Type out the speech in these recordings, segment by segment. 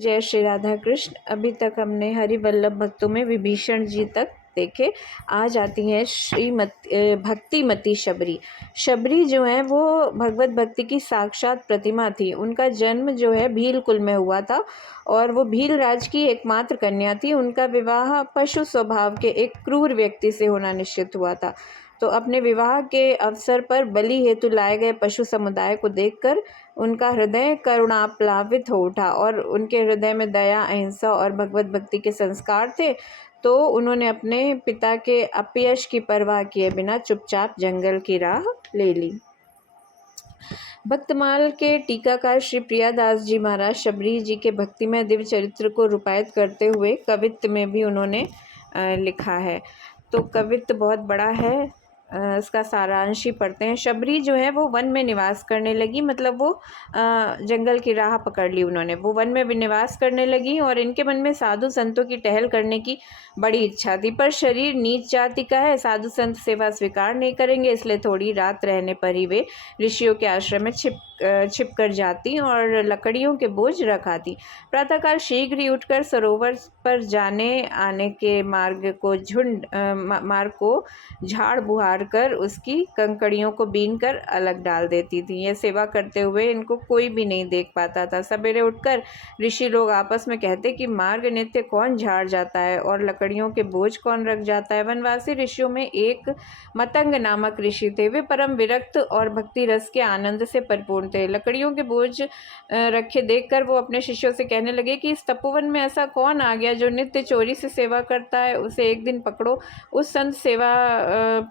जय श्री राधा कृष्ण। अभी तक हमने हरि वल्लभ भक्तों में विभीषण जी तक देखे। आज आती है भक्तिमती शबरी। शबरी जो है वो भगवत भक्ति की साक्षात प्रतिमा थी। उनका जन्म जो है भील कुल में हुआ था और वो भील राज की एकमात्र कन्या थी। उनका विवाह पशु स्वभाव के एक क्रूर व्यक्ति से होना निश्चित हुआ था। तो अपने विवाह के अवसर पर बलि हेतु लाए गए पशु समुदाय को देखकर उनका हृदय करुणाप्लावित हो उठा और उनके हृदय में दया, अहिंसा और भगवत भक्ति के संस्कार थे। तो उन्होंने अपने पिता के अपयश की परवाह किए बिना चुपचाप जंगल की राह ले ली। भक्तमाल के टीकाकार श्री प्रियादास जी महाराज शबरी जी के भक्तिमय दिव्य चरित्र को रूपायित करते हुए कवित्त में भी उन्होंने लिखा है। तो कवित्त बहुत बड़ा है, इसका सारांश ही पढ़ते हैं। शबरी जो है वो वन में निवास करने लगी, मतलब वो जंगल की राह पकड़ ली उन्होंने। वो वन में भी निवास करने लगी और इनके मन में साधु संतों की टहल करने की बड़ी इच्छा थी, पर शरीर नीच जाति का है, साधु संत सेवा स्वीकार नहीं करेंगे, इसलिए थोड़ी रात रहने पर ही वे ऋषियों के आश्रम में छिप कर जाती और लकड़ियों के बोझ रखाती। प्रातःकाल शीघ्र ही उठकर सरोवर पर जाने आने के मार्ग को झाड़ बुहार कर उसकी कंकड़ियों को बीन कर अलग डाल देती थी। यह सेवा करते हुए इनको कोई भी नहीं देख पाता था। सवेरे उठकर ऋषि लोग आपस में कहते कि मार्ग नित्य कौन झाड़ जाता है और लकड़ियों के बोझ कौन रख जाता है। वनवासी ऋषियों में एक मतंग नामक ऋषि थे। वे परम विरक्त और भक्ति रस के आनंद से परिपूर्ण थे। लकड़ियों के बोझ रखे देखकर वो अपने शिष्यों से कहने लगे कि इस तपोवन में ऐसा कौन आ गया जो नित्य चोरी से सेवा करता है, उसे एक दिन पकड़ो। उस संत सेवा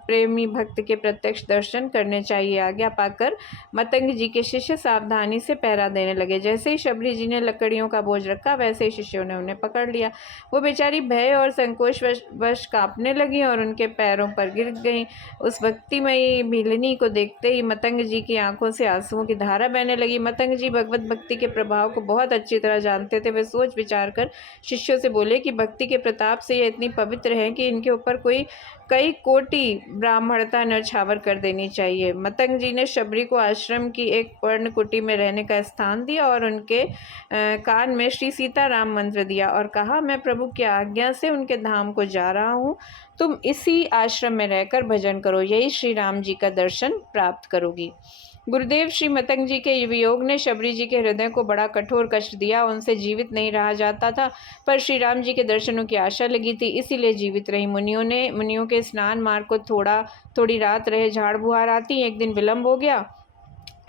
प्रेमी भक्त के प्रत्यक्ष दर्शन करने चाहिए। आज्ञा पाकर मतंग जी के शिष्य सावधानी से पहरा देने लगे। जैसे ही शबरी जी ने लकड़ियों का बोझ रखा वैसे ही शिष्यों ने उन्हें पकड़ लिया। वो बेचारी भय और संकोच वश कांपने लगी और उनके पैरों पर गिर गईं। उस भक्तिमयी भीलनी को देखते ही मतंग जी की आंखों से आंसुओं की धारा बहने लगी। मतंग जी भगवत भक्ति के प्रभाव को बहुत अच्छी तरह जानते थे। वे सोच विचार कर शिष्यों से बोले कि भक्ति के प्रताप से ये इतनी पवित्र है कि इनके ऊपर कई कोटि ब्राह्मणता न्यौछावर कर देनी चाहिए। मतंग जी ने शबरी को आश्रम की एक पर्ण कुटी में रहने का स्थान दिया और उनके कान में श्री सीताराम मंत्र दिया और कहा, मैं प्रभु की आज्ञा से उनके धाम को जा रहा हूँ, तुम इसी आश्रम में रहकर भजन करो, यही श्री राम जी का दर्शन प्राप्त करोगी। गुरुदेव श्री मतंग जी के वियोग ने शबरी जी के हृदय को बड़ा कठोर कष्ट दिया। उनसे जीवित नहीं रहा जाता था, पर श्री राम जी के दर्शनों की आशा लगी थी, इसीलिए जीवित रही। मुनियों के स्नान मार्ग को थोड़ी रात रहे झाड़ बुहार आती। एक दिन विलंब हो गया।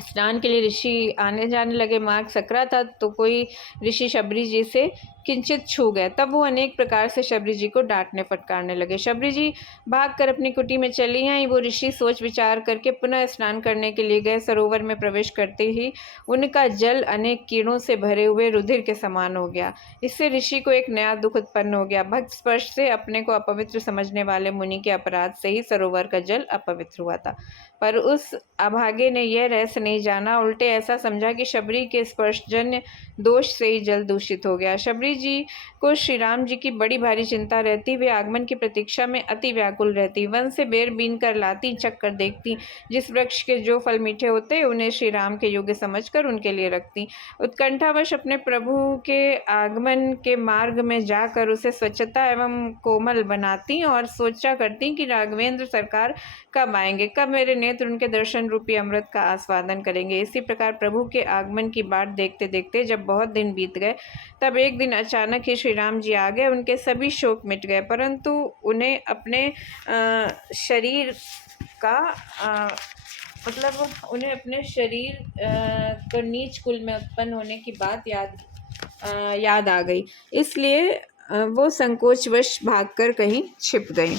स्नान के लिए ऋषि आने जाने लगे। मार्ग सकरा था तो कोई ऋषि शबरी जी से किंचित छू गए। तब वो अनेक प्रकार से शबरी जी को डांटने फटकारने लगे। शबरी जी भागकर अपनी कुटी में चली आई। वो ऋषि सोच विचार करके पुनः स्नान करने के लिए गए। सरोवर में प्रवेश करते ही उनका जल अनेक कीड़ों से भरे हुए रुधिर के समान हो गया। इससे ऋषि को एक नया दुख उत्पन्न हो गया। भक्त स्पर्श से अपने को अपवित्र समझने वाले मुनि के अपराध से ही सरोवर का जल अपवित्र हुआ था, पर उस अभागे ने यह रहस्य नहीं जाना। उल्टे ऐसा समझा कि शबरी के स्पर्शजन्य दोष से ही जल दूषित हो गया। शबरी जी को श्री राम जी की बड़ी भारी चिंता रहती। वे आगमन की प्रतीक्षा में अति व्याकुल रहती। वन से बेर बीन कर लाती, चख कर देखती। जिस वृक्ष के जो फल मीठे होते उन्हें श्री राम के योग्य समझकर उनके लिए रखती। उत्कंठावश अपने प्रभु के आगमन के मार्ग में जाकर उसे स्वच्छता एवं कोमल बनाती और सोचा करती कि राघवेंद्र सरकार कब आएंगे, कब मेरे नेत्र उनके दर्शन रूपी अमृत का आस्वादन करेंगे। इसी प्रकार प्रभु के आगमन की बाट देखते देखते जब बहुत दिन बीत गए, तब एक दिन अचानक ही श्री राम जी आ गए। उनके सभी शोक मिट गए, परंतु उन्हें अपने शरीर को नीच कुल में उत्पन्न होने की बात याद आ गई। इसलिए वो संकोचवश भागकर कहीं छिप गए।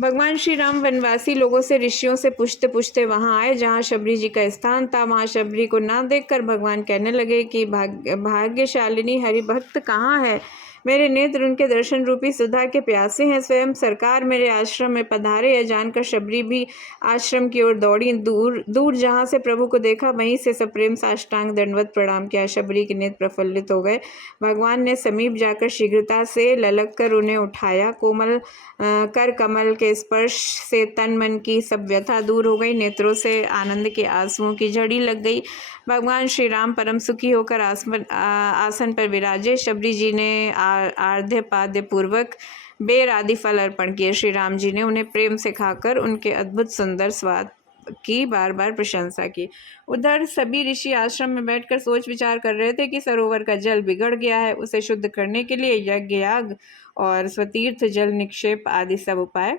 भगवान श्री राम वनवासी लोगों से ऋषियों से पूछते पूछते वहां आए जहां शबरी जी का स्थान था। वहां शबरी को ना देखकर भगवान कहने लगे कि भाग्यशालिनी हरि भक्त कहाँ है। मेरे नेत्र उनके दर्शन रूपी सुधा के प्यासे हैं। स्वयं सरकार मेरे आश्रम में पधारे, यह जानकर शबरी भी आश्रम की ओर दौड़ी। दूर दूर जहाँ से प्रभु को देखा वहीं से सप्रेम साष्टांग दंडवत प्रणाम किया। शबरी के नेत्र प्रफुल्लित हो गए। भगवान ने समीप जाकर शीघ्रता से ललक कर उन्हें उठाया। कोमल कर कमल के स्पर्श से तन मन की सब व्यथा दूर हो गई। नेत्रों से आनंद के आंसुओं की झड़ी लग गई। भगवान श्री राम परम सुखी होकर आसन पर विराजे। शबरी जी ने आर्ध्य पाद्य पूर्वक बेर आदि फल अर्पण किए। श्री राम जी ने उन्हें प्रेम से खाकर उनके अद्भुत सुंदर स्वाद की बार बार प्रशंसा की। उधर सभी ऋषि आश्रम में बैठकर सोच विचार कर रहे थे कि सरोवर का जल बिगड़ गया है, उसे शुद्ध करने के लिए यज्ञ याग और स्वतीर्थ जल निक्षेप आदि सब उपाय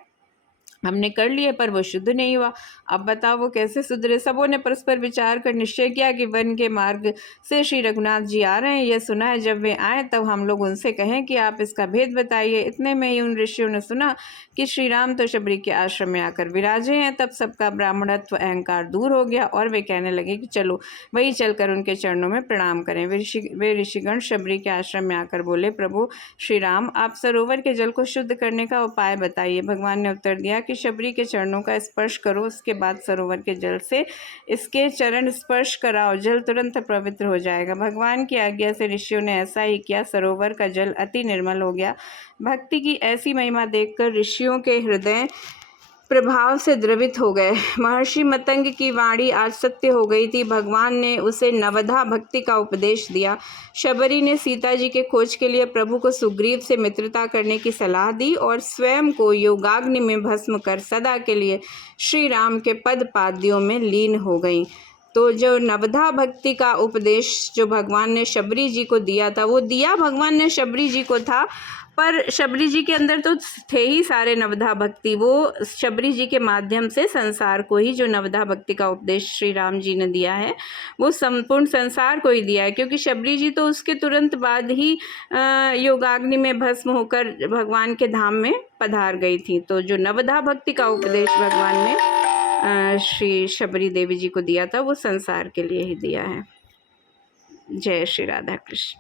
हमने कर लिए, पर वो शुद्ध नहीं हुआ। अब बताओ वो कैसे सुधरे। सबों ने परस्पर विचार कर निश्चय किया कि वन के मार्ग से श्री रघुनाथ जी आ रहे हैं। यह सुना है, जब वे आए तब हम लोग उनसे कहें कि आप इसका भेद बताइए। इतने में ही उन ऋषियों ने सुना कि श्री राम तो शबरी के आश्रम में आकर विराजे हैं। तब सबका ब्राह्मणत्व अहंकार दूर हो गया और वे कहने लगे कि चलो वही चलकर उनके चरणों में प्रणाम करें। वे ऋषिगण शबरी के आश्रम में आकर बोले, प्रभु श्री राम, आप सरोवर के जल को शुद्ध करने का उपाय बताइए। भगवान ने उत्तर दिया कि शबरी के चरणों का स्पर्श करो, उसके बाद सरोवर के जल से इसके चरण स्पर्श कराओ, जल तुरंत पवित्र हो जाएगा। भगवान की आज्ञा से ऋषियों ने ऐसा ही किया। सरोवर का जल अति निर्मल हो गया। भक्ति की ऐसी महिमा देखकर ऋषियों के हृदय प्रभाव से द्रवित हो गए। महर्षि मतंग की वाणी आज सत्य हो गई थी। भगवान ने उसे नवधा भक्ति का उपदेश दिया। शबरी ने सीता जी के खोज के लिए प्रभु को सुग्रीव से मित्रता करने की सलाह दी और स्वयं को योगाग्नि में भस्म कर सदा के लिए श्री राम के पद पाद्यों में लीन हो गई। तो जो नवधा भक्ति का उपदेश जो भगवान ने शबरी जी को दिया था, वो दिया भगवान ने शबरी जी को था, पर शबरी जी के अंदर तो थे ही सारे नवधा भक्ति। वो शबरी जी के माध्यम से संसार को ही जो नवधा भक्ति का उपदेश श्री राम जी ने दिया है, वो संपूर्ण संसार को ही दिया है, क्योंकि शबरी जी तो उसके तुरंत बाद ही योगाग्नि में भस्म होकर भगवान के धाम में पधार गई थी। तो जो नवधा भक्ति का उपदेश भगवान ने श्री शबरी देवी जी को दिया था, वो संसार के लिए ही दिया है। जय श्री राधा कृष्ण।